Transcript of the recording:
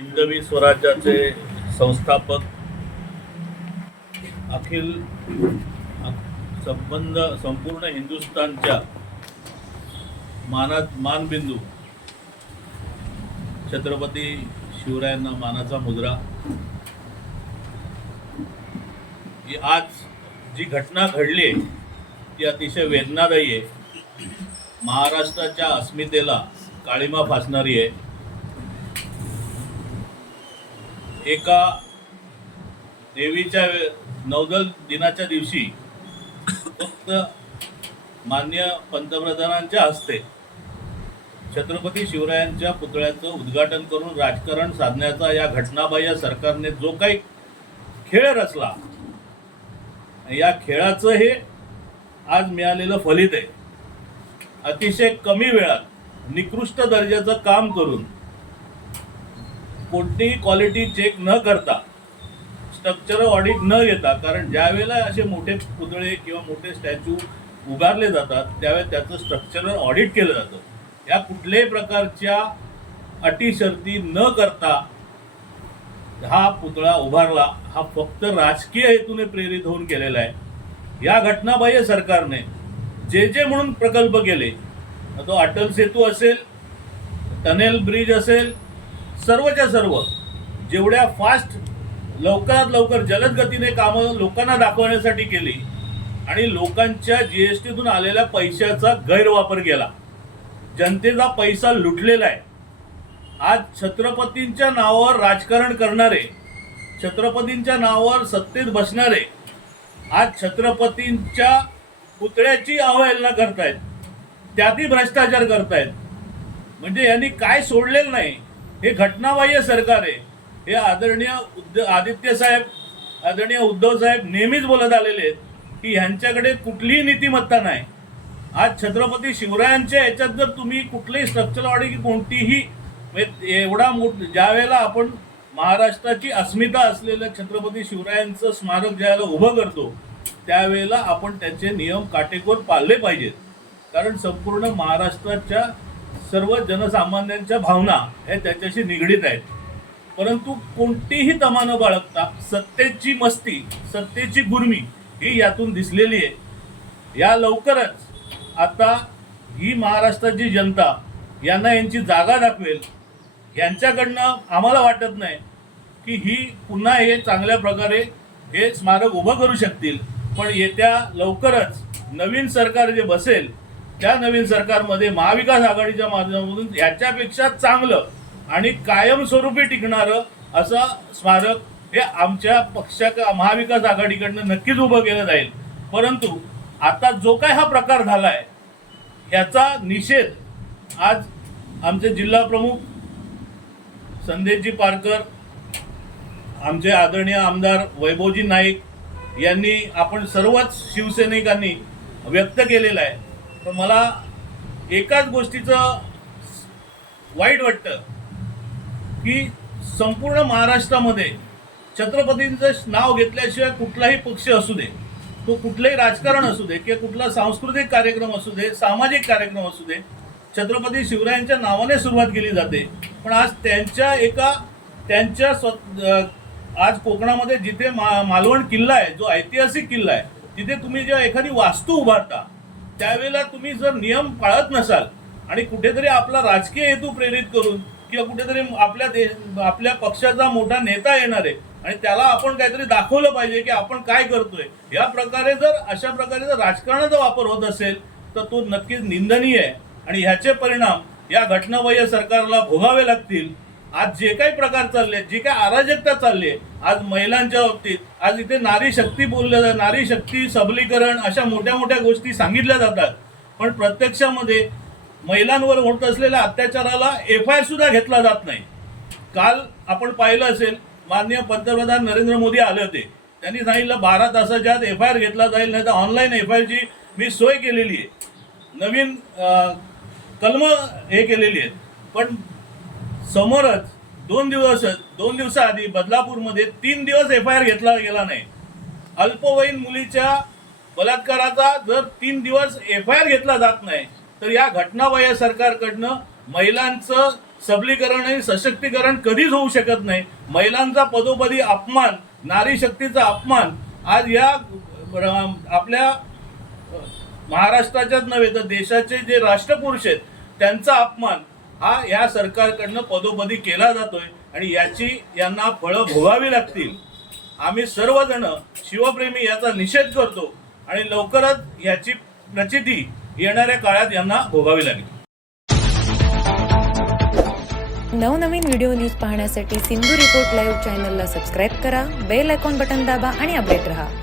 हिंदवी स्वराज्याचे संस्थापक अखिल संबंध संपूर्ण हिंदुस्थानच्या मानात मानबिंदू छत्रपती शिवरायांना मानाचा मुद्रा ही आज जी घटना घडली आहे ती अतिशय वेदनादायी आहे महाराष्ट्राच्या अस्मितेला काळीमा फासणारी आहे एका देवीच्या नौदल दिनाच्या दिवशी फक्त मान्य पंतप्रधानांच्या हस्ते छत्रपती शिवरायांच्या पुतळ्याचं उद्घाटन करून राजकारण साधण्याचा या घटनाबाह्य सरकारने जो काही खेळ रचला या खेळाचं हे आज मिळालेलं फलित आहे अतिशय कमी वेळात निकृष्ट दर्जाचं काम करून कोणतीही क्वालिटी चेक न करता स्ट्रक्चरल ऑडिट न घेता कारण ज्यावेळेला असे मोठे पुतळे किंवा मोठे स्टॅच्यू उभारले जातात त्यावेळेस त्याचं स्ट्रक्चरल ऑडिट केलं जातं या कुठल्याही प्रकारच्या अटी शर्ती न करता हा पुतळा उभारला हा फक्त राजकीय हेतूने प्रेरित होऊन केलेला आहे या घटनाबाह्य सरकारने जे जे म्हणून प्रकल्प केले तो अटल सेतू असेल टनेल ब्रिज असेल सर्वच्या सर्व जेवढ्या फास्ट लवकरात लवकर जलद गतीने कामं लोकांना दाखवण्यासाठी केली आणि लोकांच्या जी एस टीतून आलेल्या पैशाचा गैरवापर केला जनतेचा पैसा लुटलेला आहे आज छत्रपतींच्या नावावर राजकारण करणारे छत्रपतींच्या नावावर सत्तेत बसणारे आज छत्रपतींच्या पुतळ्याची अवहेलना करतायत त्यातही भ्रष्टाचार करतायत म्हणजे यांनी काय सोडलेलं नाही हे घटनाबाह्य सरकार आहे हे आदरणीय उद्द आदित्य साहेब आदरणीय उद्धव साहेब नेहमीच बोलत आलेले आहेत की ह्यांच्याकडे कुठलीही नीतिमत्ता नाही आज छत्रपती शिवरायांच्या याच्यात जर तुम्ही कुठलेही स्ट्रक्चर वाढे की कोणतीही म्हणजे एवढा मोठ ज्या वेळेला आपण महाराष्ट्राची अस्मिता असलेल्या छत्रपती शिवरायांचं स्मारक वेळेला उभं करतो त्यावेळेला आपण त्याचे नियम काटेकोर पाळले पाहिजेत कारण संपूर्ण महाराष्ट्राच्या सर्व जनसामान्यांच्या भावना हे त्याच्याशी निगडीत आहेत परंतु कोणतीही तमा न बाळगता सत्तेची मस्ती सत्तेची गुर्मी ही यातून दिसलेली आहे या लवकरच आता ही महाराष्ट्राची जनता यांना यांची जागा दाखवेल यांच्याकडनं आम्हाला वाटत नाही की ही पुन्हा हे चांगल्या प्रकारे हे स्मारक उभं करू शकतील पण येत्या लवकरच नवीन सरकार जे बसेल त्या नवीन सरकारमध्ये महाविकास आघाडीच्या माध्यमातून याच्यापेक्षा चांगलं आणि कायमस्वरूपी टिकणारं असं स्मारक हे आमच्या पक्षा महाविकास आघाडीकडनं नक्कीच उभं केलं जाईल परंतु आता जो काय हा प्रकार झाला आहे याचा निषेध आज आमचे जिल्हा प्रमुख संदेशजी पारकर आमचे आदरणीय आमदार वैभवजी नाईक यांनी आपण सर्वच शिवसैनिकांनी व्यक्त केलेला आहे पण मला एकाच गोष्टीचं वाईट वाटतं की संपूर्ण महाराष्ट्रामध्ये छत्रपतींचं नाव घेतल्याशिवाय कुठलाही पक्ष असू दे तो कुठलंही राजकारण असू दे किंवा कुठला सांस्कृतिक कार्यक्रम असू दे सामाजिक कार्यक्रम असू दे छत्रपती शिवरायांच्या नावाने सुरुवात केली जाते पण आज त्यांच्या एका त्यांच्या स्व आज कोकणामध्ये जिथे मा मालवण किल्ला आहे जो ऐतिहासिक किल्ला आहे तिथे तुम्ही जेव्हा एखादी वास्तू उभारता त्यावेळेला तुम्ही जर नियम पाळत नसाल आणि कुठेतरी आपला राजकीय हेतू प्रेरित करून किंवा कुठेतरी आपल्या दे आपल्या पक्षाचा मोठा नेता येणार आहे आणि त्याला आपण काहीतरी दाखवलं पाहिजे की आपण काय करतोय या प्रकारे जर अशा प्रकारे जर राजकारणाचा वापर होत असेल तर तो नक्कीच निंदनीय आहे आणि ह्याचे परिणाम या घटनाबाह्य सरकारला भोगावे लागतील आज जे काही प्रकार चालले जी काही अराजकता चालली आहे आज महिलांच्या बाबतीत आज इथे नारी शक्ती बोलल्या जातात नारी शक्ती सबलीकरण अशा मोठ्या मोठ्या गोष्टी सांगितल्या जातात पण प्रत्यक्षामध्ये महिलांवर होत असलेल्या अत्याचाराला एफ आय सुद्धा घेतला जात नाही काल आपण पाहिलं असेल माननीय पंतप्रधान नरेंद्र मोदी आले होते त्यांनी सांगितलं बारा तासाच्या आत एफ आय आर घेतला जाईल नाही तर ऑनलाईन एफ आय आरची मी सोय केलेली आहे नवीन कलम हे केलेली आहेत पण समोरच दोन दिवस दोन दिवसाआधी बदलापूरमध्ये तीन दिवस एफ आय आर घेतला गेला नाही अल्पवयीन मुलीच्या बलात्काराचा जर तीन दिवस एफ आय आर घेतला जात नाही तर या घटनाबाह्य सरकारकडनं महिलांचं सबलीकरण आणि सशक्तीकरण कधीच होऊ शकत नाही महिलांचा पदोपदी अपमान नारी शक्तीचा अपमान आज या आपल्या महाराष्ट्राच्याच नव्हे तर देशाचे जे राष्ट्रपुरुष आहेत त्यांचा अपमान हा या सरकारकडनं पदोपदी केला जातोय आणि याची यांना फळं भोगावी लागतील आम्ही सर्वजण शिवप्रेमी याचा निषेध करतो आणि लवकरच याची प्रचिती येणाऱ्या काळात यांना भोगावी लागेल नवनवीन व्हिडिओ न्यूज पाहण्यासाठी सिंधू रिपोर्ट लाईव्ह चॅनलला सबस्क्राईब करा बेल आयकॉन बटन दाबा आणि अपडेट रहा